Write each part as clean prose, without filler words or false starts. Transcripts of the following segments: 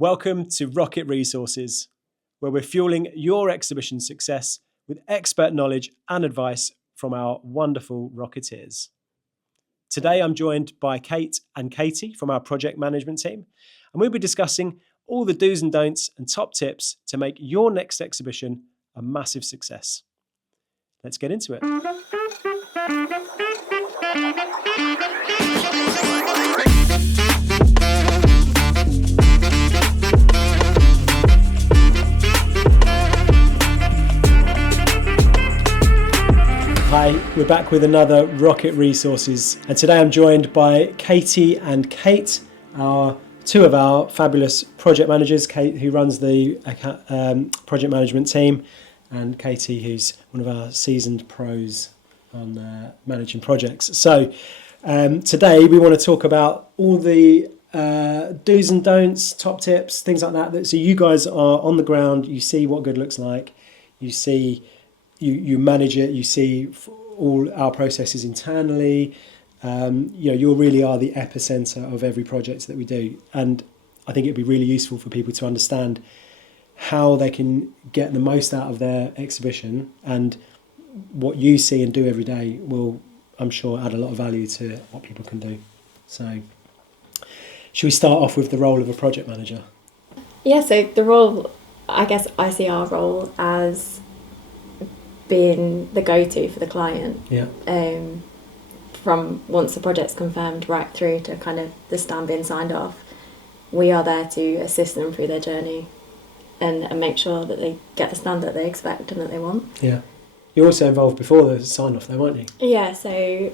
Welcome to Rocket Resources, where we're fueling your exhibition success with expert knowledge and advice from our wonderful Rocketeers. Today I'm joined by Kate and Katie from our project management team, and we'll be discussing all the do's and don'ts and top tips to make your next exhibition a massive success. Let's get into it. Hi, we're back with another Rocket Resources, and today I'm joined by Katie and Kate, two of our fabulous project managers. Kate, who runs the project management team, and Katie, who's one of our seasoned pros on managing projects. So today we want to talk about all the do's and don'ts, top tips, things like that. So you guys are on the ground, you see what good looks like, you see. You manage it. You see all our processes internally. You really are the epicenter of every project that we do, and I think it'd be really useful for people to understand how they can get the most out of their exhibition, and what you see and do every day will, I'm sure, add a lot of value to what people can do. So, should we start off with the role of a project manager? Yeah. So the role, I guess, I see our role as being the go-to for the client. Yeah. From once the project's confirmed right through to kind of the stamp being signed off, we are there to assist them through their journey and make sure that they get the stamp that they expect and that they want. Yeah. You're also involved before the sign-off though, weren't you? Yeah, so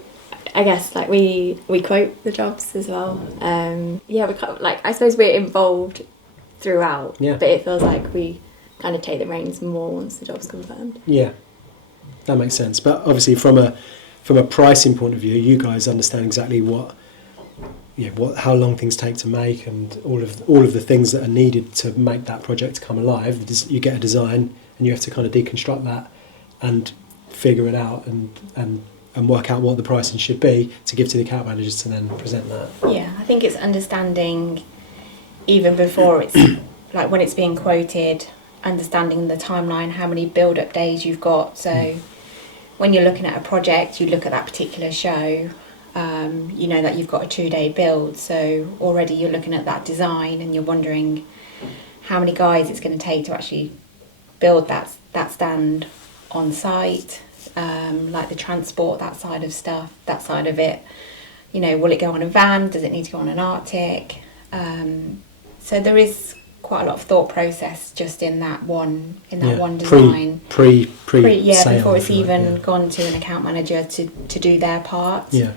I guess we quote the jobs as well. I suppose we're involved throughout, yeah. But it feels like we kind of take the reins more once the job's confirmed. Yeah. That makes sense, but obviously from a pricing point of view, you guys understand exactly how long things take to make, and all of the things that are needed to make that project come alive. You get a design, and you have to kind of deconstruct that and figure it out and work out what the pricing should be to give to the account managers to then present that. Yeah, I think it's understanding even before it's like when it's being quoted, understanding the timeline, how many build-up days you've got. So when you're looking at a project, you look at that particular show, you know that you've got a 2-day build, so already you're looking at that design and you're wondering how many guys it's going to take to actually build that stand on site, like the transport, that side of it. You know, will it go on a van? Does it need to go on an Arctic? So there is quite a lot of thought process just in that one design. Before it's even gone to an account manager to do their part. Yeah.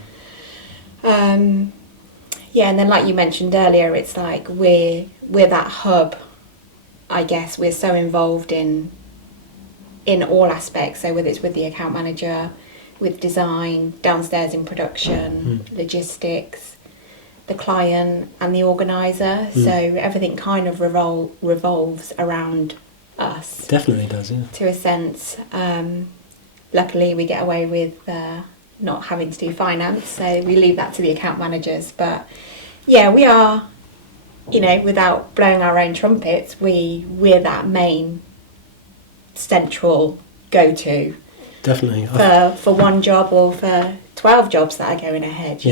And then like you mentioned earlier, it's like we're that hub. I guess we're so involved in all aspects. So whether it's with the account manager, with design, downstairs in production, logistics, the client and the organiser, so everything kind of revolves around us. Definitely does, yeah. To a sense. Luckily we get away with not having to do finance, so we leave that to the account managers. But yeah, we are, without blowing our own trumpets, we're that main central go-to. Definitely. For one job or for 12 jobs that are going ahead,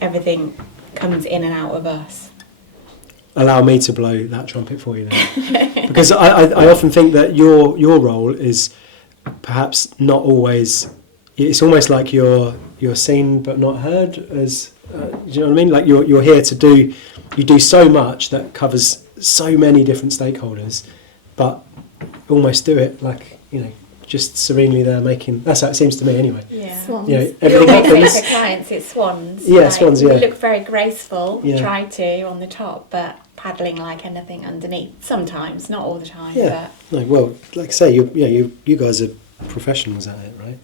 everything comes in and out of us. Allow me to blow that trumpet for you then. Because I often think that your role is perhaps not always, it's almost like you're seen but not heard, as do you know what I mean? Like you're here you do so much that covers so many different stakeholders, but almost do it like, just serenely there making, that's how it seems to me anyway. Yeah. Swans. Everything happens. For clients, it's swans. Yeah, swans, yeah. We look very graceful, try to on the top, but paddling like anything underneath. Sometimes, not all the time. Yeah. But No, well, like I say, you guys are professionals at it, right?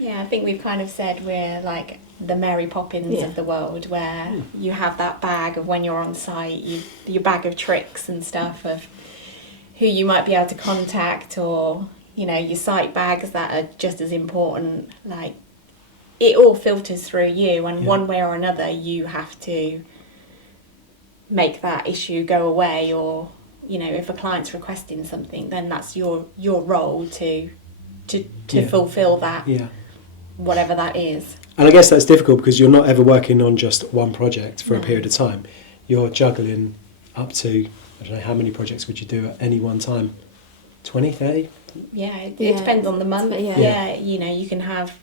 yeah, I think we've kind of said we're like the Mary Poppins of the world, where you have that bag of when you're on site, your bag of tricks and stuff of who you might be able to contact, or your site bags that are just as important. Like, it all filters through you, and one way or another you have to make that issue go away, or if a client's requesting something, then that's your role to fulfill that, whatever that is. And I guess that's difficult because you're not ever working on just one project for a period of time. You're juggling up to, I don't know, how many projects would you do at any one time? 20, 30? Yeah, it depends on the month. Yeah, you can have,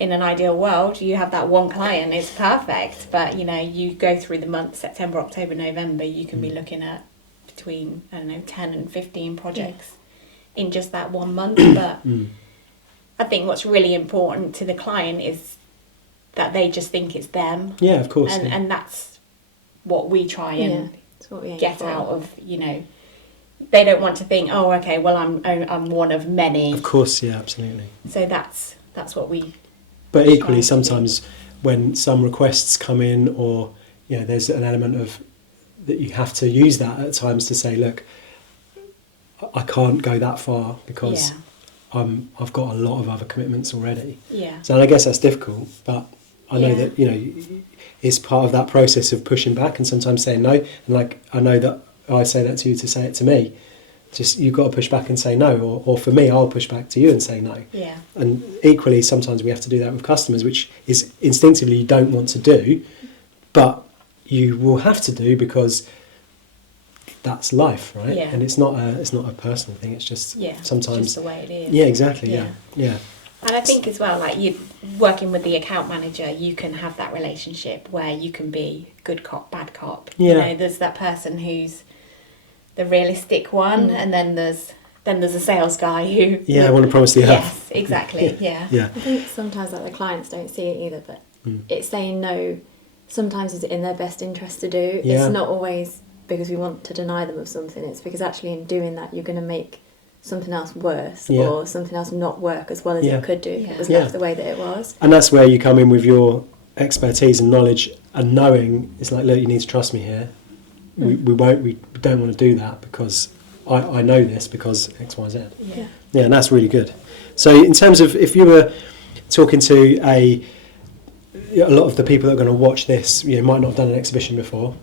in an ideal world, you have that one client, it's perfect. But, you go through the month, September, October, November, you can be looking at between, 10 and 15 projects in just that 1 month. But I think what's really important to the client is that they just think it's them. Yeah, of course. And that's what we try and get out of, They don't want to think, oh, okay, well, I'm one of many. Of course, yeah, absolutely. So that's what we... But equally, sometimes when some requests come in, or there's an element of that you have to use that at times to say, look, I can't go that far because I've got a lot of other commitments already. Yeah. So I guess that's difficult, but I know that it's part of that process of pushing back and sometimes saying no. And like I know that I say that to you to say it to me. Just you've got to push back and say no, or for me, I'll push back to you and say no. Yeah. And equally, sometimes we have to do that with customers, which is instinctively you don't want to do, but you will have to do because that's life, right? Yeah. And it's not a personal thing. It's just sometimes just the way it is. Yeah, exactly. Yeah. And I think as well, like you working with the account manager, you can have that relationship where you can be good cop, bad cop. Yeah. There's that person who's the realistic one, and then there's a sales guy who... Yeah, I want to promise the earth. Yes, exactly, yeah. Yeah. I think sometimes the clients don't see it either, but it's saying no sometimes is in their best interest to do. Yeah. It's not always because we want to deny them of something, it's because actually in doing that you're going to make something else worse or something else not work as well as it could do if it was left the way that it was. And that's where you come in with your expertise and knowledge and knowing it's like, look, you need to trust me here. We don't want to do that because I know this because X, Y, Z. Yeah, and that's really good. So in terms of if you were talking to a lot of the people that are going to watch this, might not have done an exhibition before,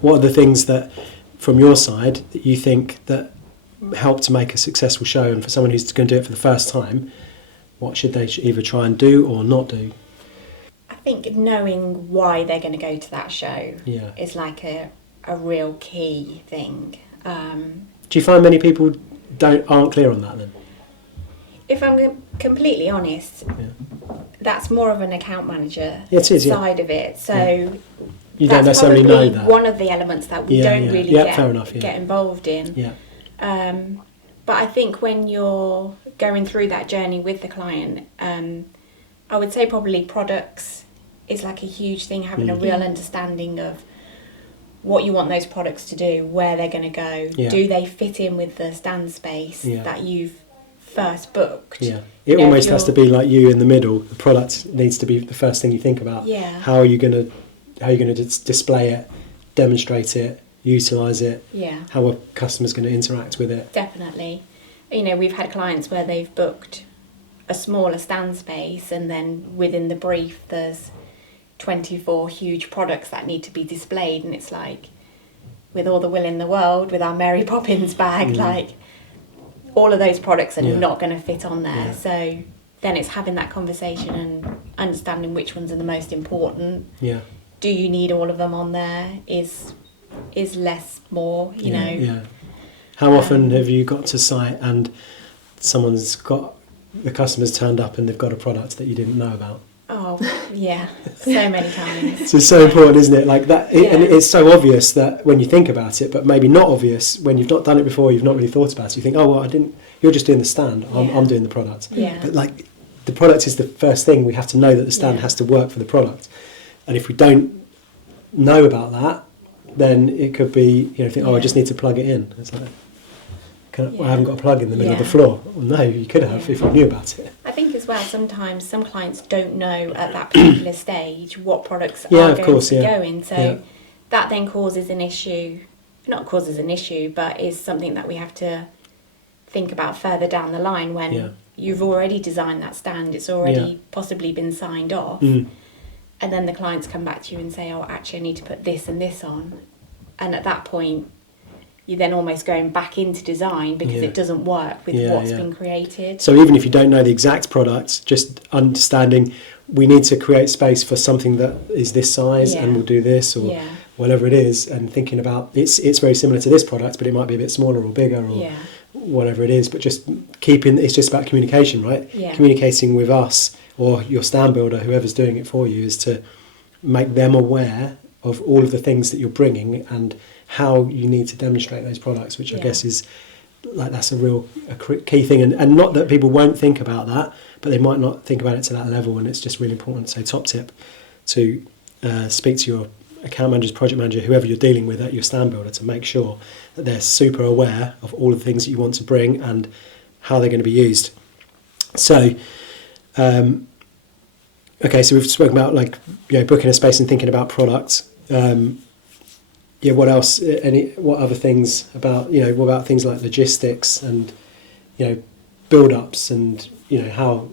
what are the things that from your side that you think that help to make a successful show? And for someone who's going to do it for the first time, what should they either try and do or not do? I think knowing why they're going to go to that show is like a real key thing. Do you find many people aren't clear on that then? If I'm completely honest, that's more of an account manager side of it. So you don't necessarily know that. One of the elements that we don't really get involved in. Yeah. But I think when you're going through that journey with the client, I would say probably products is like a huge thing, having a real understanding of what you want those products to do, where they're going to go, do they fit in with the stand space that you've first booked. Yeah, it almost has to be like you in the middle. The product needs to be the first thing you think about. Yeah. How are you going to display it, demonstrate it, utilise it? Yeah. How are customers going to interact with it? Definitely. We've had clients where they've booked a smaller stand space and then within the brief there's 24 huge products that need to be displayed, and it's like, with all the will in the world, with our Mary Poppins bag, like all of those products are not going to fit on there. So then it's having that conversation and understanding which ones are the most important. Yeah. Do you need all of them on there? Is less more, you know? Yeah. How often have you got to site and the customer's turned up and they've got a product that you didn't know about? Oh, yeah, so many times. So it's so important, isn't it? Like that, and it's so obvious that when you think about it, but maybe not obvious when you've not done it before, you've not really thought about it. You think, oh, well, I didn't. You're just doing the stand. I'm doing the product. Yeah. But like, the product is the first thing. We have to know that the stand has to work for the product. And if we don't know about that, then it could be, think, oh, I just need to plug it in. It's like, I haven't got a plug in the middle of the floor. Well, no, you could have if you knew about it. I think as well, sometimes some clients don't know at that particular stage what products are going to go in. So that then causes an issue, not causes an issue, but is something that we have to think about further down the line when you've already designed that stand, it's already possibly been signed off. and then the clients come back to you and say, oh, actually I need to put this and this on, and at that point you're then almost going back into design because it doesn't work with what's been created. So even if you don't know the exact product, just understanding we need to create space for something that is this size and will do this or whatever it is, and thinking about it's very similar to this product, but it might be a bit smaller or bigger or whatever it is, but just it's just about communication, right? Communicating with us or your stand builder, whoever's doing it for you, is to make them aware of all of the things that you're bringing and how you need to demonstrate those products, which I guess is like that's a key thing, and not that people won't think about that, but they might not think about it to that level, and it's just really important. So top tip to speak to your account managers, project manager, whoever you're dealing with at your stand builder, to make sure that they're super aware of all of the things that you want to bring and how they're going to be used. So okay, so we've spoken about booking a space and thinking about products. What else? What other things about what about things like logistics and build-ups and how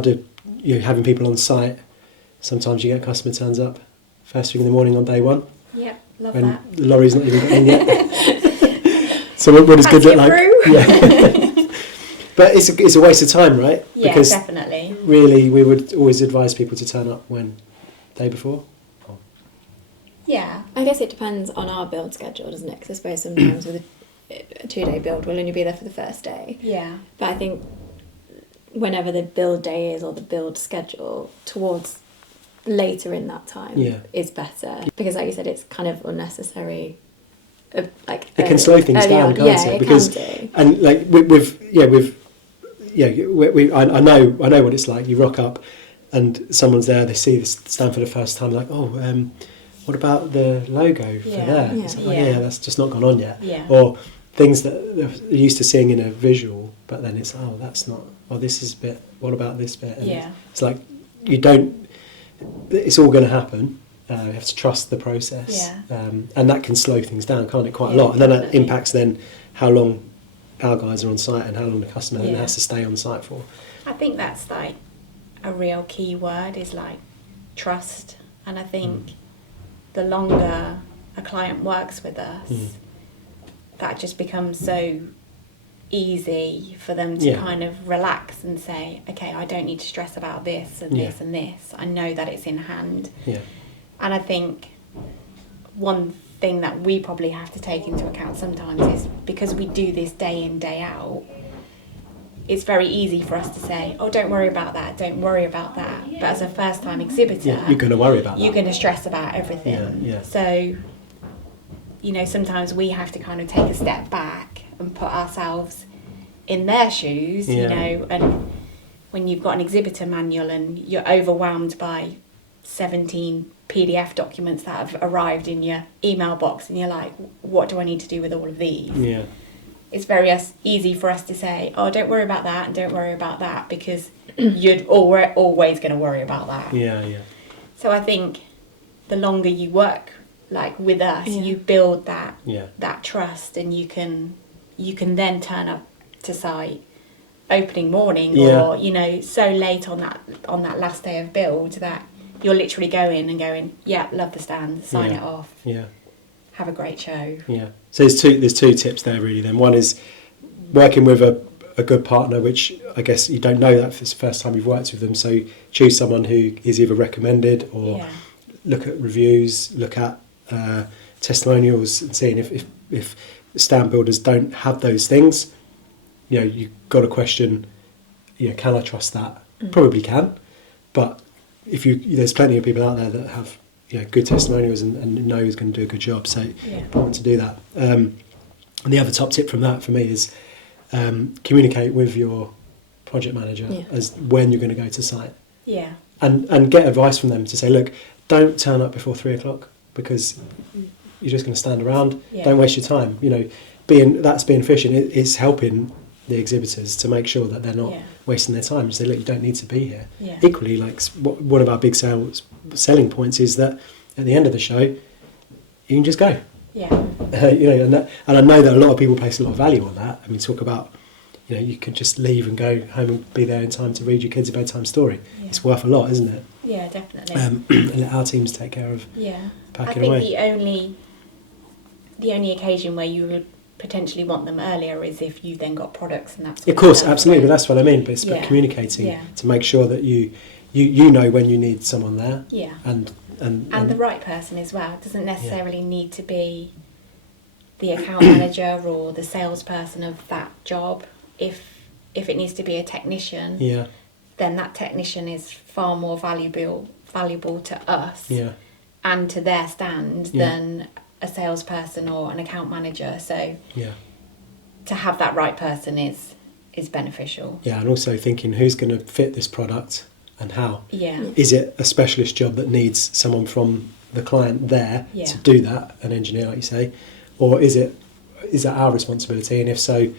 do having people on site? Sometimes you get a customer turns up first thing in the morning on day one. Yeah, love when that. The lorry's not even in yet. So what does good look like? Yeah. But it's a waste of time, right? Yeah, because definitely. Really, we would always advise people to turn up day before. Yeah. I guess it depends on our build schedule, doesn't it? Because I suppose sometimes with a 2-day build, we'll only be there for the first day. Yeah. But I think whenever the build day is or the build schedule, towards later in that time is better. Because like you said, it's kind of unnecessary. It can slow things down, can't it? Because and I know what it's like. You rock up and someone's there, they see this stand for the first time, like, what about the logo for there? It's like, that's just not gone on yet. Yeah. Or things that they're used to seeing in a visual, but then it's, that's not, this is a bit, what about this bit? And it's like, it's all going to happen. You have to trust the process. And that can slow things down, can't it, quite a lot? And then that impacts then how long our guys are on site and how long the customer then has to stay on site for. I think that's like a real key word is like trust. And I think the longer a client works with us, that just becomes so easy for them to kind of relax and say, okay, I don't need to stress about this and this and this. I know that it's in hand. And I think one thing that we probably have to take into account sometimes is because we do this day in, day out, it's very easy for us to say, oh, don't worry about that, don't worry about that. But as a first-time exhibitor, you're going to worry about that. You're going to stress about everything. So, sometimes we have to kind of take a step back and put ourselves in their shoes, and when you've got an exhibitor manual and you're overwhelmed by 17 PDF documents that have arrived in your email box and you're like, what do I need to do with all of these? It's very easy for us to say, oh, don't worry about that and don't worry about that, because you're always going to worry about that. So I think the longer you work with us, you build that trust, and you can then turn up to site opening morning or so late on that last day of build that you're literally going, love the stand, sign it off, have a great show. So there's two tips there really. Then one is working with a good partner, which I guess you don't know that if it's the first time you've worked with them. So choose someone who is either recommended or look at reviews, look at testimonials, and seeing if stand builders don't have those things. You've got to question, can I trust that? Probably can, but there's plenty of people out there that have good testimonials and know who's going to do a good job, so important to do that. And the other top tip from that for me is communicate with your project manager as when you're going to go to site, and get advice from them to say, look, don't turn up before 3:00 because you're just going to stand around. Don't waste your time. Being efficient. It's helping the exhibitors to make sure that they're not wasting their time. Say, look, you don't need to be here. Equally, one of our big selling points is that at the end of the show, you can just go. And I know that a lot of people place a lot of value on that. I mean, talk about you could just leave and go home and be there in time to read your kids a bedtime story. Yeah. It's worth a lot, isn't it? Yeah, definitely. And let our teams take care of I packing think away. the only occasion where you would potentially want them earlier is if you then got products and that's. Of course, absolutely, but that's what I mean. But it's about Yeah. communicating Yeah. to make sure that you know when you need someone there. Yeah. And the right person as well. It doesn't necessarily need to be the account manager or the salesperson of that job. If it needs to be a technician, then that technician is far more valuable to us and to their stand than a salesperson or an account manager. So to have that right person is beneficial. Yeah, and also thinking who's going to fit this product and how. Yeah. Is it a specialist job that needs someone from the client there to do that, an engineer like you say, or is that our responsibility? And if so,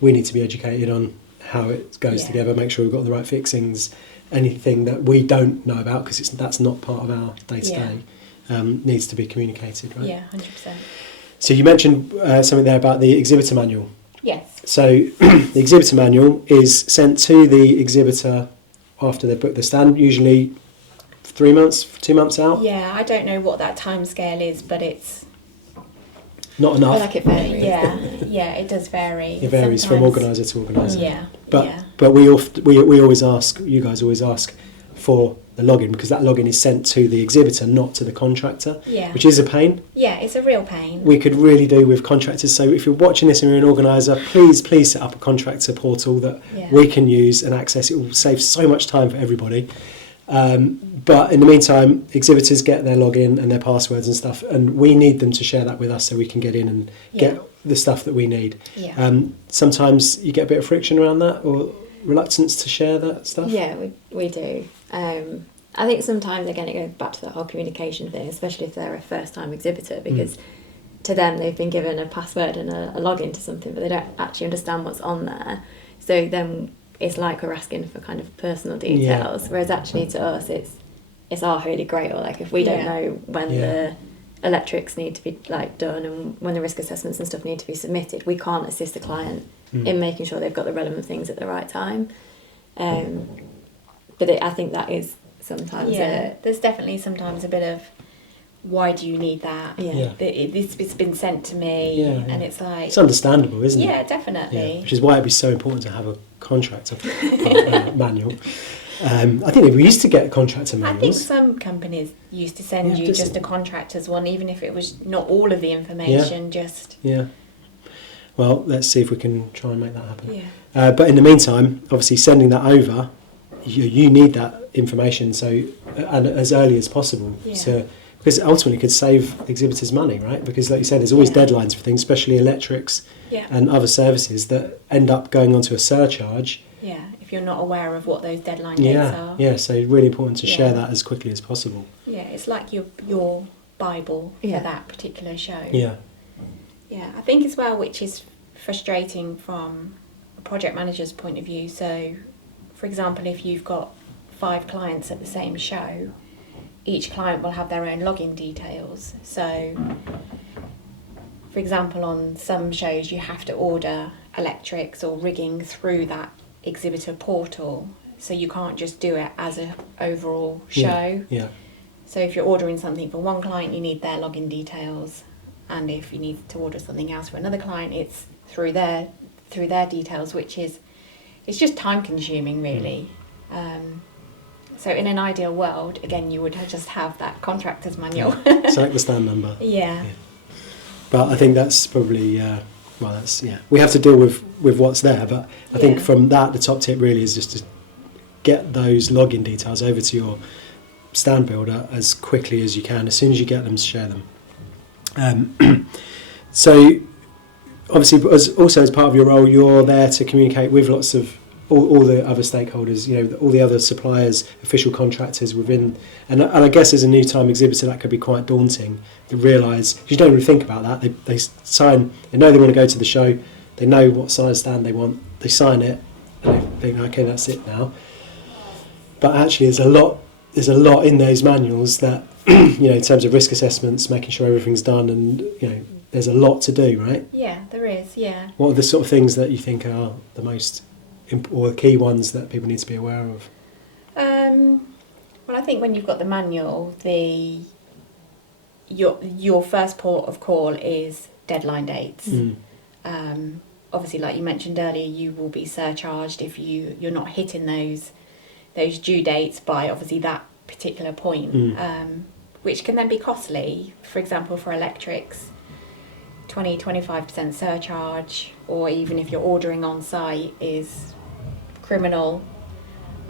we need to be educated on how it goes together, make sure we've got the right fixings, anything that we don't know about because that's not part of our day-to-day needs to be communicated, right? Yeah, 100%. So you mentioned something there about the exhibitor manual. Yes. So the exhibitor manual is sent to the exhibitor after they book the stand, usually 3 months, 2 months out. Yeah, I don't know what that time scale is, but it's Not enough. I like it varies. yeah, it does vary. It varies from Sometimes- organiser to organiser. Yeah, But we always ask, you guys always ask for the login because that login is sent to the exhibitor, not to the contractor, which is a pain. Yeah, it's a real pain. We could really do with contractors. So if you're watching this and you're an organiser, please set up a contractor portal that we can use and access. It will save so much time for everybody. But in the meantime, exhibitors get their login and their passwords and stuff, and we need them to share that with us so we can get in and get the stuff that we need. Yeah. Sometimes you get a bit of friction around that or reluctance to share that stuff. Yeah, we do. I think sometimes, again, it goes back to that whole communication thing, especially if they're a first-time exhibitor, because to them they've been given a password and a login to something, but they don't actually understand what's on there. So then it's like we're asking for kind of personal details, whereas actually to us it's our holy grail. Like if we don't know when the electrics need to be done and when the risk assessments and stuff need to be submitted, we can't assist the client in making sure they've got the relevant things at the right time. But I think that is sometimes there's definitely sometimes a bit of why do you need that? It's been sent to me, and it's like it's understandable, isn't it? Yeah, definitely. Yeah, which is why it'd be so important to have a contractor manual. I think we used to get contractor manuals. I think some companies used to send you just a contractor's one, even if it was not all of the information. Well, let's see if we can try and make that happen. Yeah. But in the meantime, obviously sending that over, you need that information and as early as possible because ultimately it could save exhibitors money, right? Because like you said, there's always deadlines for things, especially electrics and other services that end up going onto a surcharge. Yeah, if you're not aware of what those deadline dates are. Yeah, so really important to share that as quickly as possible. Yeah, it's like your Bible for that particular show. Yeah. Yeah, I think as well, which is frustrating from a project manager's point of view. So, for example, if you've got 5 clients at the same show, each client will have their own login details. So, for example, on some shows you have to order electrics or rigging through that exhibitor portal, so you can't just do it as an overall show. Yeah. So if you're ordering something for one client, you need their login details, and if you need to order something else for another client, it's through their details, which is it's just time consuming, really. So in an ideal world, again, you would just have that contractor's manual. Select the stand number. Yeah. But I think that's probably we have to deal with what's there. But I think from that, the top tip really is just to get those login details over to your stand builder as quickly as you can. As soon as you get them, share them. So obviously, as part of your role, you're there to communicate with lots of all the other stakeholders, all the other suppliers, official contractors within, and I guess as a new time exhibitor that could be quite daunting to realise, you don't really think about that, they sign, they know they want to go to the show, they know what size stand they want, they sign it, and they think, okay, that's it now. But actually there's a lot in those manuals that, in terms of risk assessments, making sure everything's done, and there's a lot to do, right? Yeah, there is. Yeah. What are the sort of things that you think are the most or the key ones that people need to be aware of? Well, I think when you've got the manual, your first port of call is deadline dates. Obviously, like you mentioned earlier, you will be surcharged if you're not hitting those due dates by obviously that particular point, which can then be costly. For example, for electrics, 20-25% surcharge, or even if you're ordering on site, is criminal.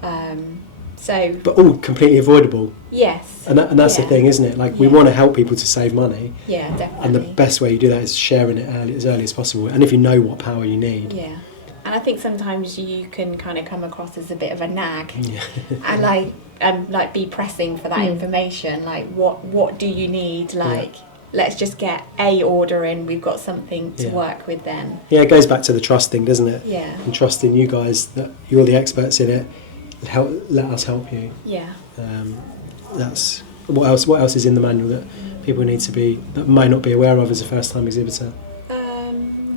But all completely avoidable. Yes. And that's the thing, isn't it? Like, we want to help people to save money. Yeah, definitely. And the best way you do that is sharing it as early as possible. And if you know what power you need. Yeah. And I think sometimes you can kind of come across as a bit of a nag. Yeah. and like be pressing for that information. Like, what do you need? Like, let's just get a order in. We've got something to work with then. Yeah, it goes back to the trust thing, doesn't it? Yeah. And trusting you guys that you're the experts in it. Let us help you. Yeah. That's what else is in the manual that people need to that may not be aware of as a first time exhibitor.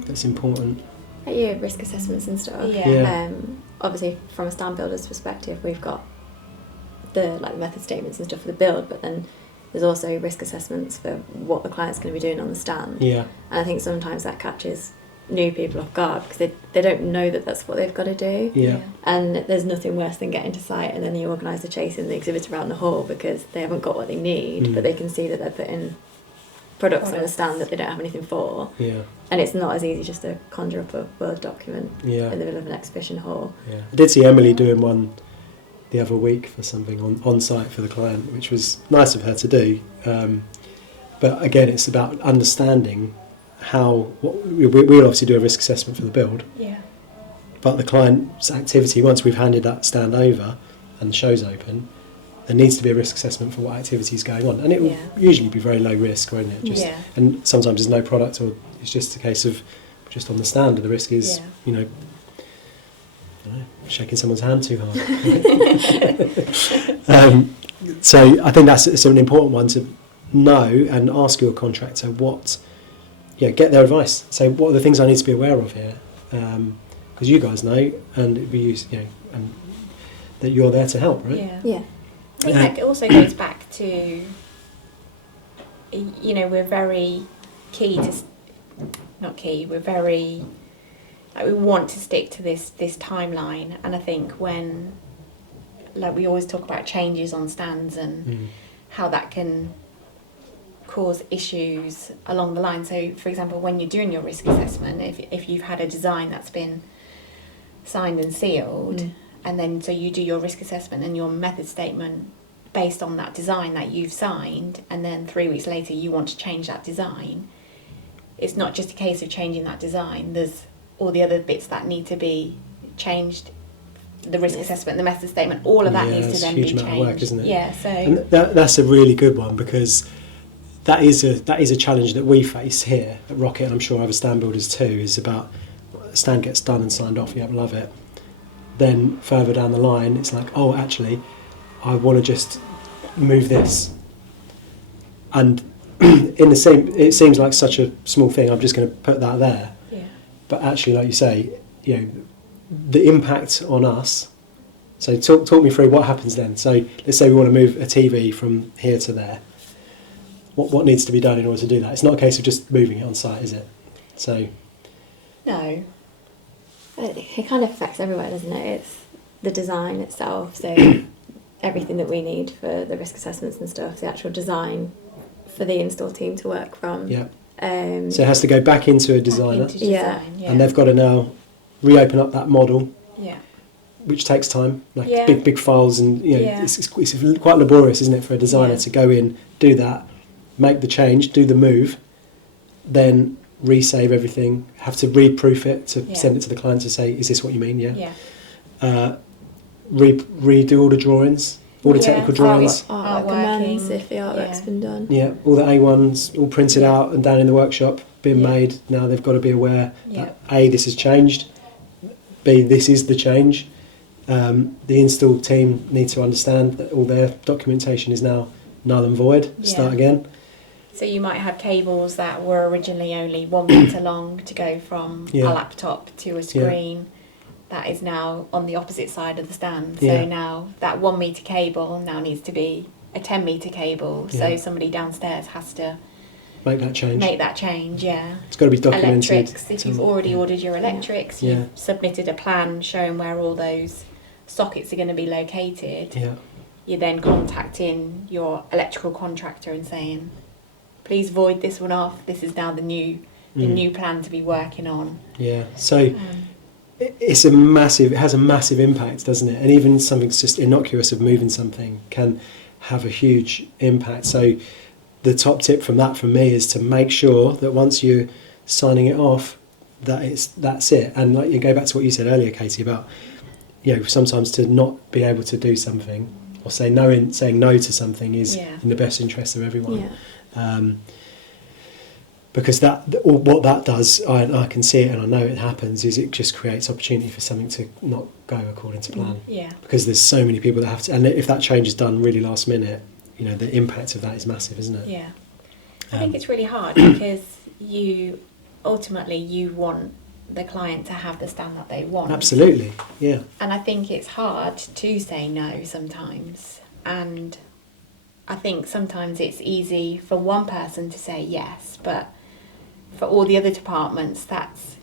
That's important. Yeah, risk assessments and stuff. Yeah. Obviously, from a stand builder's perspective, we've got the method statements and stuff for the build, but then there's also risk assessments for what the client's going to be doing on the stand. Yeah. And I think sometimes that catches new people off guard because they don't know that that's what they've got to do. Yeah. And there's nothing worse than getting to site and then the organiser chasing the exhibitor around the hall because they haven't got what they need, but they can see that they're putting products on the stand that they don't have anything for. Yeah. And it's not as easy just to conjure up a Word document in the middle of an exhibition hall. Yeah. I did see Emily doing one the other week for something on site for the client, which was nice of her to do. But again, it's about understanding we'll obviously do a risk assessment for the build. Yeah. But the client's activity, once we've handed that stand over and the show's open, there needs to be a risk assessment for what activity is going on. And it will usually be very low risk, won't it? And sometimes there's no product, or it's just a case of just on the stand, and the risk is, I don't know, shaking someone's hand too hard. So I think that's an important one to know and ask your contractor get their advice. Say, what are the things I need to be aware of here? Because you guys know, and it'd be and that you're there to help, right? Yeah. I think that also goes back to, we're very we're very, we want to stick to this timeline, and I think when, we always talk about changes on stands and how that can cause issues along the line. So, for example, when you're doing your risk assessment, if you've had a design that's been signed and sealed, and then so you do your risk assessment and your method statement based on that design that you've signed, and then 3 weeks later you want to change that design, it's not just a case of changing that design. There's all the other bits that need to be changed. The risk assessment, the method statement, all of that needs to then be changed. It's a huge amount of work, isn't it? Yeah, so and that's a really good one, because that is a challenge that we face here at Rocket, and I'm sure other stand builders too, is about a stand gets done and signed off, love it. Then further down the line, it's like, oh, actually, I want to just move this. And it seems like such a small thing, I'm just going to put that there. Yeah. But actually, like you say, the impact on us. So talk me through what happens then. So let's say we want to move a TV from here to there. What needs to be done in order to do that? It's not a case of just moving it on site, is it? So no. It kind of affects everywhere, doesn't it? It's the design itself, so everything that we need for the risk assessments and stuff, the actual design for the install team to work from. Yeah. So it has to go back into a designer, yeah. And they've got to now reopen up that model. Yeah. Which takes time, big files, and it's quite laborious, isn't it, for a designer to go in, do that, make the change, do the move, then resave everything, have to reproof it to send it to the client to say, is this what you mean? Redo all the drawings, all the technical drawings. Artwork amends if the artwork's been done. Yeah, all the A1s all printed out and down in the workshop, being made. Now they've got to be aware that A, this has changed, B, this is the change. The install team need to understand that all their documentation is now null and void, start again. So you might have cables that were originally only 1 metre long to go from a laptop to a screen. That is now on the opposite side of the stand. So now that 1 metre cable now needs to be a 10 metre cable. So somebody downstairs has to make that change. It's got to be documented. Electrics, if you've already ordered your electrics, you've submitted a plan showing where all those sockets are going to be located. You're then contacting your electrical contractor and saying, please void this one off. This is now the new plan to be working on. So it has a massive impact, doesn't it? And even something that's just innocuous of moving something can have a huge impact. So the top tip from me is to make sure that once you're signing it off, that's it. And like, you go back to what you said earlier, Katie, about sometimes to not be able to do something or saying no to something is in the best interest of everyone. Because what that does, I can see it and I know it happens, is it just creates opportunity for something to not go according to plan. Because there's so many people that have to, and if that change is done really last minute, the impact of that is massive, isn't it? I think it's really hard because you want the client to have the stand that they want. Absolutely, And I think it's hard to say no sometimes. And I think sometimes it's easy for one person to say yes, but for all the other departments, that's,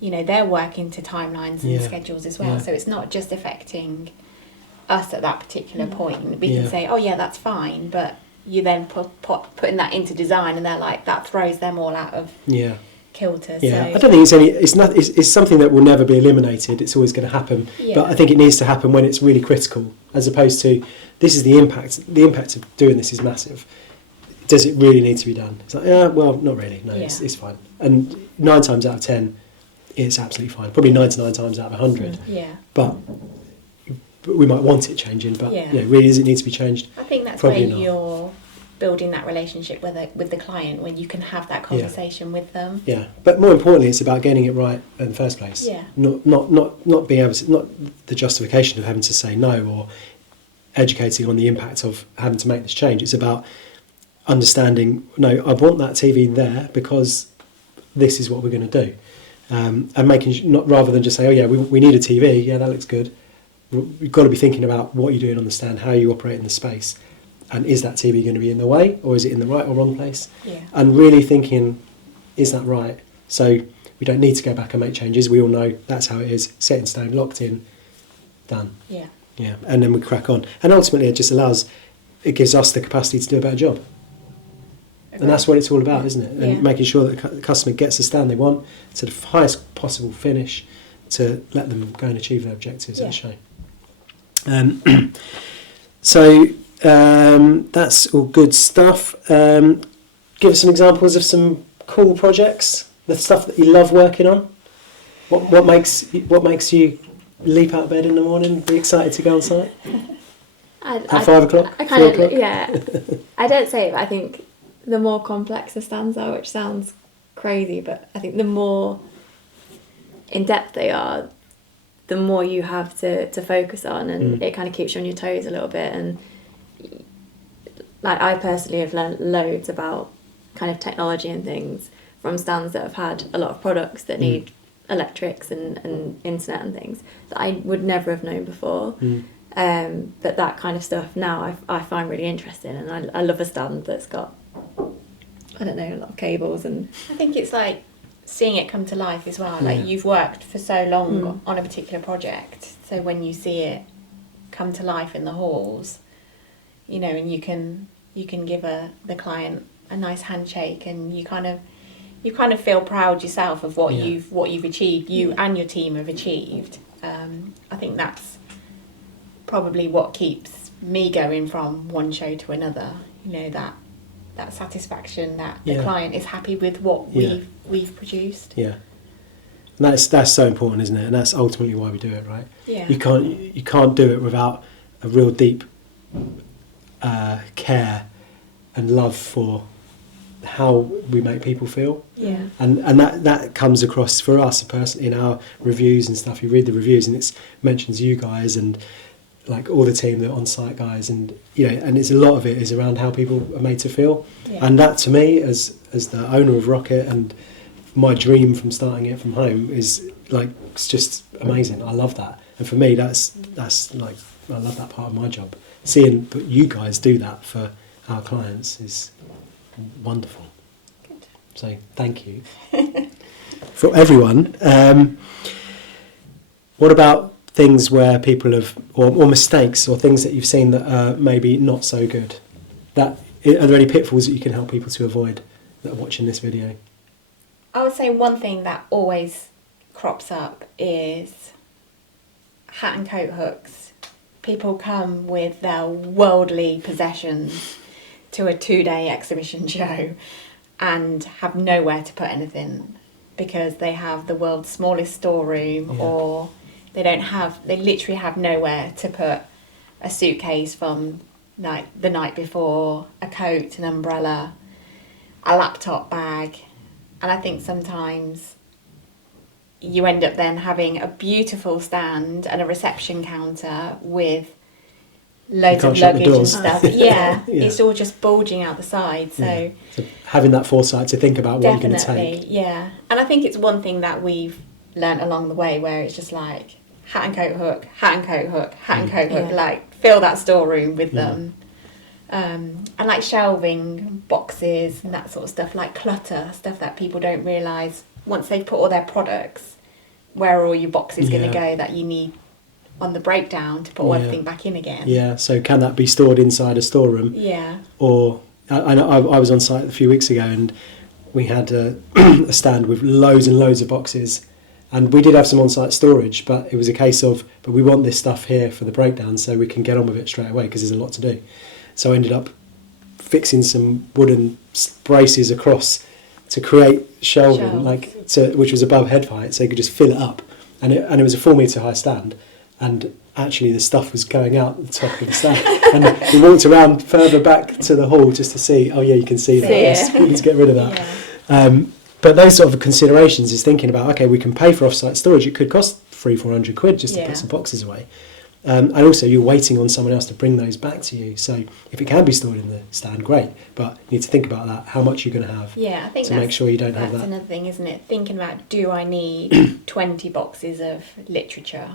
they're working to timelines and schedules as well. So it's not just affecting us at that particular point. We can say, oh yeah, that's fine, but you then putting that into design and they're like, that throws them all out of kilter. So I don't think it's something that will never be eliminated. It's always going to happen, but I think it needs to happen when it's really critical, as opposed to this is the impact of doing this is massive. Does it really need to be done? It's like, well, not really. No, it's fine. And 9 times out of 10, it's absolutely fine. Probably 99 times out of 100. But we might want it changing. But really, does it need to be changed? I think that's Probably where not. you're building that relationship with the client, when you can have that conversation with them. But more importantly, it's about getting it right in the first place. Not being able to, not the justification of having to say no or educating on the impact of having to make this change. It's about understanding, no, I want that TV there because this is what we're going to do, and making rather than just say, oh yeah, we need a TV, that looks good. You've got to be thinking about what you're doing on the stand, how you operate in the space, and is that TV going to be in the way, or is it in the right or wrong place? And really thinking, is that right? So we don't need to go back and make changes. We all know that's how it is, set in stone, locked in, done. And then we crack on. And ultimately it gives us the capacity to do a better job. And that's what it's all about, isn't it? And making sure that the customer gets the stand they want to the highest possible finish to let them go and achieve their objectives at the show. So that's all good stuff. Give us some examples of some cool projects, the stuff that you love working on. What makes you leap out of bed in the morning, be excited to go on site? At 5 o'clock? I kind of, I don't say it, but I think the more complex the stands are, which sounds crazy, but I think the more in depth they are, the more you have to focus on, and it kind of keeps you on your toes a little bit. And like, I personally have learned loads about kind of technology and things from stands that have had a lot of products that need electrics and internet and things that I would never have known before. But that kind of stuff now I find really interesting, and I love a stand that's got, I don't know, a lot of cables. And I think it's like seeing it come to life as well. Like, you've worked for so long on a particular project, so when you see it come to life in the halls, and you can give the client a nice handshake, and you kind of feel proud yourself of what you've achieved, you and your team have achieved. I think that's probably what keeps me going from one show to another. That satisfaction that the client is happy with what we've produced. And that's so important, isn't it? And that's ultimately why we do it, right? You can't do it without a real deep care and love for how we make people feel. And that comes across for us, a person in our reviews and stuff. You read the reviews and it mentions you guys, and like all the team, the on-site guys, and and it's a lot of it is around how people are made to feel, Yeah. and that to me, as the owner of Rocket, and my dream from starting it from home is like it's just amazing. I love that, and for me, that's like I love that part of my job. Seeing you guys do that for our clients is wonderful. Good. So thank you for everyone. What about things where people have, or mistakes, or things that you've seen that are maybe not so good? Are there any pitfalls that you can help people to avoid that are watching this video? I would say one thing that always crops up is hat and coat hooks. People come with their worldly possessions to a 2-day exhibition show and have nowhere to put anything because they have the world's smallest storeroom, or they literally have nowhere to put a suitcase from like the night before, a coat, an umbrella, a laptop bag. And I think sometimes you end up then having a beautiful stand and a reception counter with loads of luggage and stuff. Yeah, it's all just bulging out the side. So having that foresight to think about what you're going to take. Yeah. And I think it's one thing that we've learnt along the way, where it's just like hat and coat hook, hat and coat hook, hat and coat hook, like fill that storeroom with them. And like shelving, boxes and that sort of stuff, like clutter, stuff that people don't realise once they've put all their products, where are all your boxes going to go that you need on the breakdown to put everything back in again. Yeah, so can that be stored inside a storeroom? Yeah. Or, I was on site a few weeks ago and we had a stand with loads and loads of boxes, and we did have some on-site storage, but it was a case of, but we want this stuff here for the breakdown so we can get on with it straight away because there's a lot to do. So I ended up fixing some wooden braces across to create shelving, which was above head height, so you could just fill it up. And it was a 4 metre high stand, and actually the stuff was going out the top of the stand. And we walked around further back to the hall just to see, you can see that. Yes, we need to get rid of that. Yeah. But those sort of considerations is thinking about, okay, we can pay for off-site storage. It could cost £300-400 just to put some boxes away. And also you're waiting on someone else to bring those back to you. So if it can be stored in the stand, great. But you need to think about that, how much you're going to have. Yeah, I think to make sure you don't have that. That's another thing, isn't it? Thinking about, do I need 20 boxes of literature?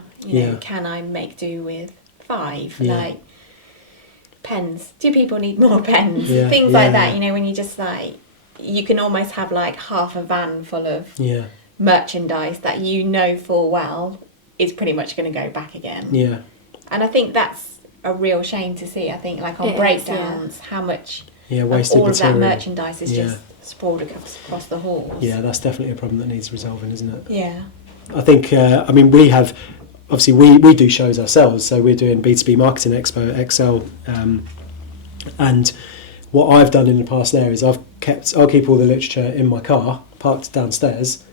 Can I make do with 5? Yeah. Like pens. Do people need more pens? Yeah. Things like that, when you just like, you can almost have like half a van full of merchandise that full well is pretty much going to go back again. Yeah. And I think that's a real shame to see. I think like on breakdowns, how much wasted all material. Of that merchandise is just sprawled across the halls. Yeah, that's definitely a problem that needs resolving, isn't it? Yeah. I think, we have, obviously we do shows ourselves, so we're doing B2B Marketing Expo at Excel, and what I've done in the past there is I'll keep all the literature in my car, parked downstairs,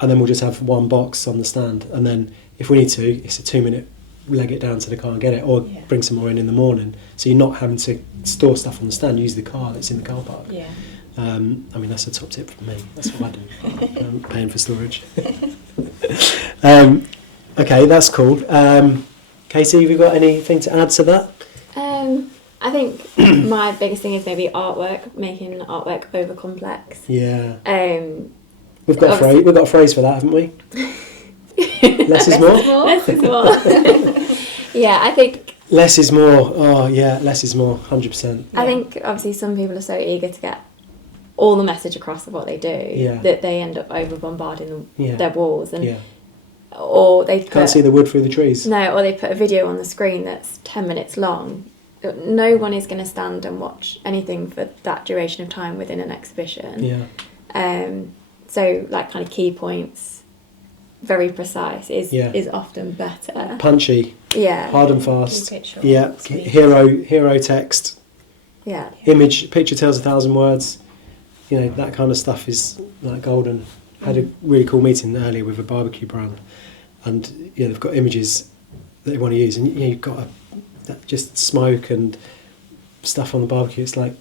and then we'll just have one box on the stand, and then if we need to, it's a 2-minute leg it down to the car and get it, or bring some more in the morning, so you're not having to store stuff on the stand. Use the car that's in the car park. Yeah. That's a top tip from me. That's what I do. I'm paying for storage. Okay, that's cool. Katie, have you got anything to add to that? I think my biggest thing is maybe artwork, making artwork over complex. Yeah. We've got a phrase for that, haven't we? Less is more. Less is more. Yeah, I think less is more. Oh yeah, less is more. 100%. I think obviously some people are so eager to get all the message across of what they do that they end up over bombarding their walls, and or they can't see the wood through the trees. No, or they put a video on the screen that's 10 minutes long. No one is going to stand and watch anything for that duration of time within an exhibition. Yeah. So like kind of key points, very precise is often better. Punchy. Yeah. Hard and fast. Short, yeah. sweet. Hero text. Yeah. Picture tells 1,000 words. That kind of stuff is like golden. I had a really cool meeting earlier with a barbecue brand, and they've got images that they want to use, and you've got just smoke and stuff on the barbecue. It's like,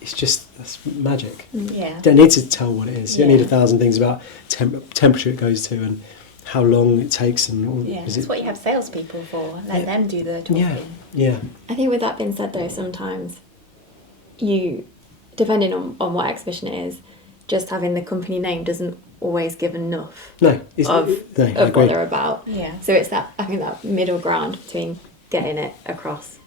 that's magic. Yeah. You don't need to tell what it is. You don't need 1,000 things about temperature it goes to, and how long it takes and all. Yeah, is that's it, what you have salespeople for. Let them do the talking. yeah. I think with that being said though, sometimes you, depending on what exhibition it is, just having the company name doesn't always give enough No, of I what agree. they're about. Yeah. So it's that, I think, that middle ground between getting it across,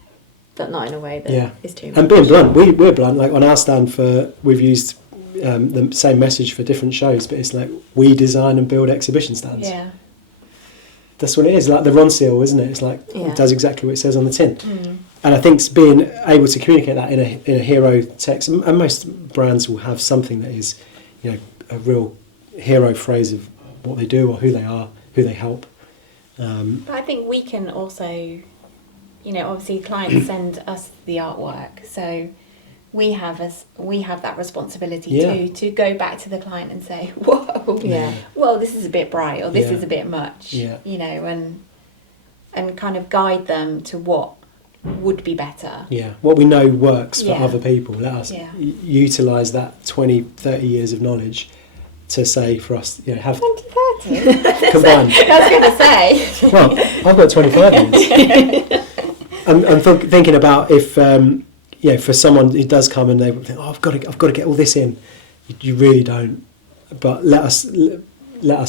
but not in a way that is too much. And being blunt, we're blunt. Like on our stand we've used the same message for different shows, but it's like we design and build exhibition stands. Yeah. That's what it is. Like the Ron seal, isn't it? It's like Yeah. it does exactly what it says on the tin. Mm. And I think it's being able to communicate that in a hero text, and most brands will have something that is, a real hero phrase of what they do or who they are, who they help. But I think we can also, obviously clients send us the artwork, so we have that responsibility Yeah. to go back to the client and say, whoa, Yeah. well, this is a bit bright, or this Yeah. is a bit much, Yeah. and kind of guide them to what would be better. Yeah, what we know works for Yeah. other people. Let us Yeah. utilise that 20, 30 years of knowledge to say for us, have 2030? combined. I was going to say. Well, I've got 25 years. I'm thinking about if, for someone who does come and they think, I've got to get all this in. You really don't. But let us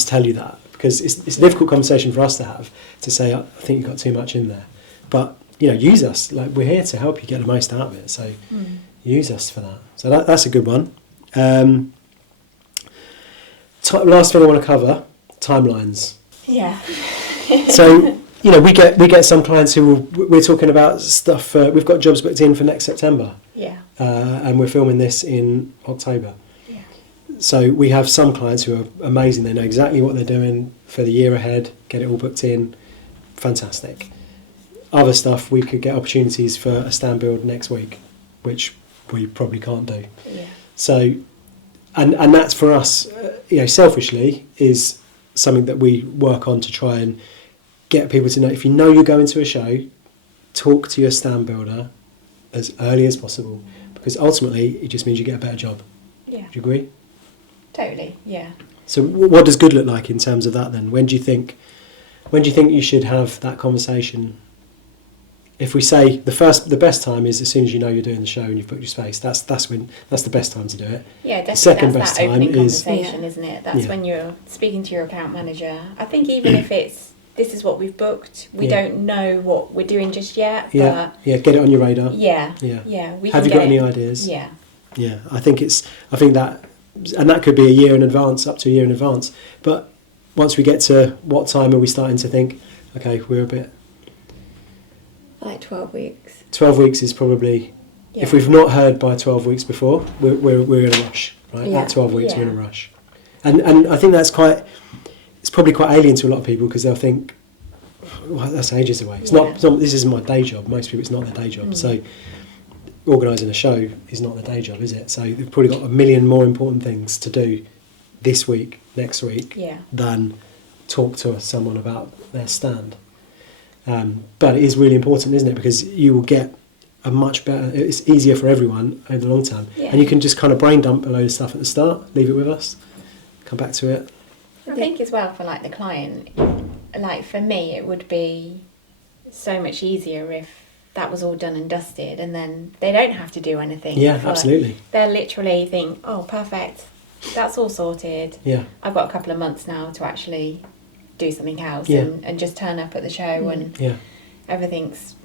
tell you that, because it's a difficult conversation for us to have, to say, I think you've got too much in there. But, use us. Like, we're here to help you get the most out of it. So use us for that. So that's a good one. Last thing I want to cover, timelines. Yeah. So, we get some clients we're talking about stuff, we've got jobs booked in for next September, Yeah. and we're filming this in October. Yeah. So we have some clients who are amazing, they know exactly what they're doing for the year ahead, get it all booked in, fantastic. Other stuff, we could get opportunities for a stand build next week, which we probably can't do. Yeah. So, and that's for us, selfishly, is something that we work on to try and get people to know. If you're going to a show, talk to your stand builder as early as possible, because ultimately it just means you get a better job. Yeah. Do you agree? Totally. Yeah. So what does good look like in terms of that then? When do you think you should have that conversation? If we say the best time is as soon as you know you're doing the show and you've booked your space, that's the best time to do it. Yeah, definitely. Second That's best that time opening is- conversation, isn't it? That's Yeah. when you're speaking to your account manager. I think even if it's, this is what we've booked, we Yeah. don't know what we're doing just yet, Yeah, get it on your radar. but yeah, we Have can you got get any it. ideas? Yeah, Yeah, I think that, and that could be a year in advance, up to a year in advance. But once we get to what time are we starting to think, okay, we're a bit. Like 12 weeks. 12 weeks is probably, yeah. if we've not heard by 12 weeks before, we're in a rush, right? Yeah. At 12 weeks, we're in a Yeah. rush. And I think it's probably quite alien to a lot of people, because they'll think, well, that's ages away. It's not, this isn't my day job. Most people, it's not their day job. So organising a show is not their day job, is it? So they've probably got a million more important things to do this week, next week, Yeah. than talk to someone about their stand. But it is really important, isn't it? Because you will get a much better, it's easier for everyone over the long term. Yeah. And you can just kind of brain dump a load of stuff at the start, leave it with us, come back to it. I think as well for like the client, like for me, it would be so much easier if that was all done and dusted, and then they don't have to do anything. Yeah, absolutely. They'll literally think, oh, perfect, that's all sorted. Yeah, I've got a couple of months now to actually do something else Yeah. and just turn up at the show and yeah. everything's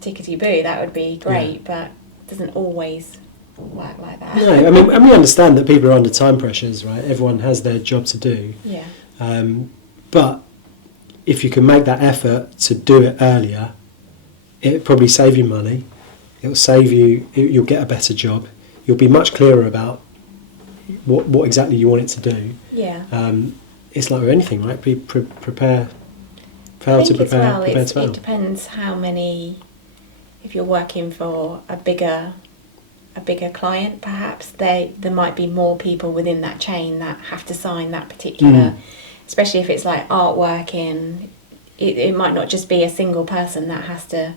tickety-boo. That would be great, but it doesn't always work like that. No, I mean, and we understand that people are under time pressures, right? Everyone has their job to do. Yeah. But if you can make that effort to do it earlier, it'll probably save you money. It'll save you, you'll get a better job. You'll be much clearer about what exactly you want it to do. Yeah. It's like with anything, right? Prepare, fail I to think as prepare, well, prepare to fail. it depends how many. If you're working for a bigger client, perhaps there might be more people within that chain that have to sign that particular. Especially if it's like artwork in, it might not just be a single person that has to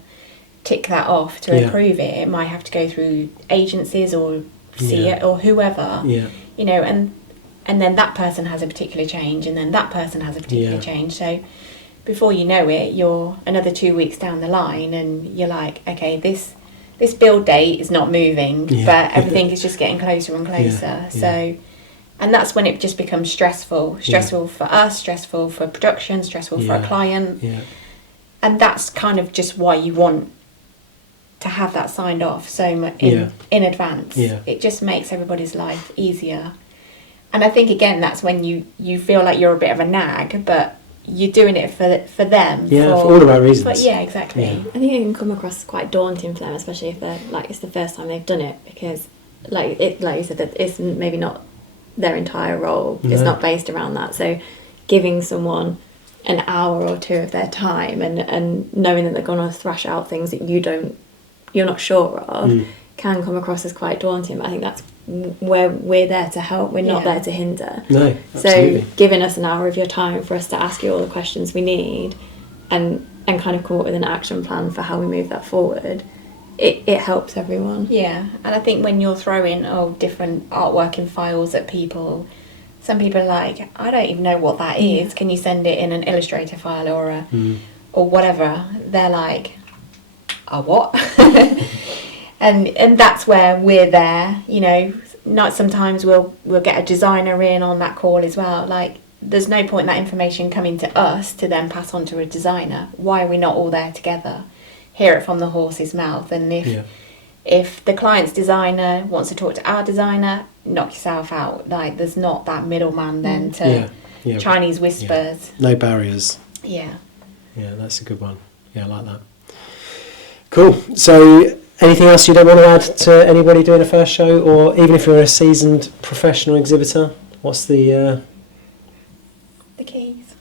tick that off to approve it. It might have to go through agencies or see it or whoever. Yeah. You know, and and then that person has a particular change, and then that person has a particular change. So before you know it, you're another 2 weeks down the line, and you're like, okay, this build date is not moving, but everything is just getting closer and closer. So, and that's when it just becomes stressful for us, stressful for production, stressful for a client. And that's kind of just why you want to have that signed off so much in advance. It just makes everybody's life easier. And I think, again, that's when you feel like you're a bit of a nag, but you're doing it for them. For all the right reasons. But exactly. I think it can come across quite daunting for them, especially if they're like, it's the first time they've done it, because like you said, that it's maybe not their entire role. It's not based around that. So giving someone an hour or two of their time and knowing that they're going to thrash out things that you're not sure of can come across as quite daunting. But I think that's where we're there to help. We're not there to hinder. No, absolutely. So giving us an hour of your time for us to ask you all the questions we need and kind of come up with an action plan for how we move that forward, it helps everyone. Yeah, and I think when you're throwing different artwork in files at people, some people are like, I don't even know what that is. Can you send it in an Illustrator file or whatever? They're like, a what? and that's where we're there. You know, not sometimes we'll get a designer in on that call as well. Like, there's no point in that information coming to us to then pass on to a designer. Why are we not all there together? Hear it from the horse's mouth. And if the client's designer wants to talk to our designer, knock yourself out. Like, there's not that middleman then to Chinese whispers. No barriers. Yeah, that's a good one. I like that. Cool. So anything else you don't want to add to anybody doing a first show, or even if you're a seasoned professional exhibitor? What's the keys?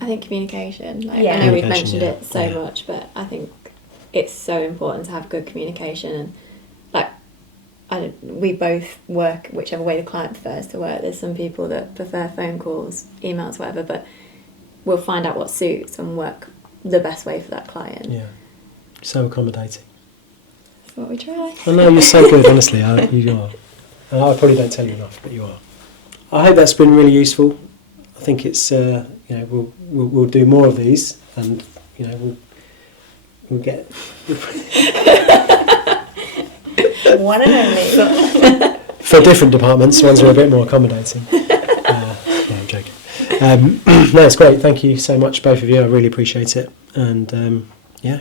I think communication. Like, Yeah. I know we've Communication, mentioned it so much, but I think it's so important to have good communication. And like, we both work whichever way the client prefers to work. There's some people that prefer phone calls, emails, whatever, but we'll find out what suits and work the best way for that client. So accommodating. That's what we try. I know, you're so good, honestly. You are. And I probably don't tell you enough, but you are. I hope that's been really useful. I think it's we'll do more of these, and we'll get One and only. for different departments. Ones are a bit more accommodating. No, I'm joking. No, it's great. Thank you so much, both of you. I really appreciate it, and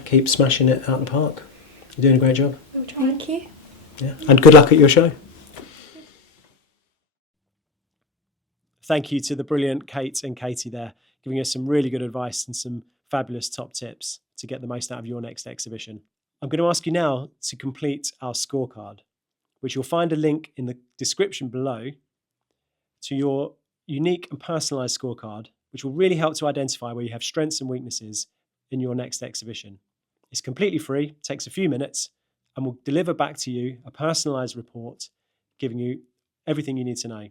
keep smashing it out of the park. You're doing a great job. Thank you. And good luck at your show. Thank you to the brilliant Kate and Katie there, giving us some really good advice and some fabulous top tips to get the most out of your next exhibition. I'm going to ask you now to complete our scorecard, which you'll find a link in the description below to your unique and personalised scorecard, which will really help to identify where you have strengths and weaknesses in your next exhibition. It's completely free, takes a few minutes, and will deliver back to you a personalised report giving you everything you need to know.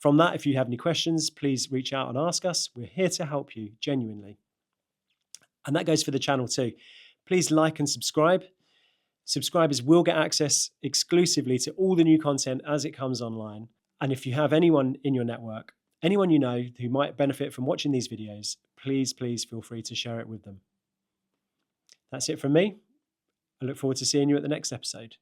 From that, if you have any questions, please reach out and ask us. We're here to help you, genuinely. And that goes for the channel too. Please like and subscribe. Subscribers will get access exclusively to all the new content as it comes online. And if you have anyone in your network, anyone you know who might benefit from watching these videos, please feel free to share it with them. That's it from me. I look forward to seeing you at the next episode.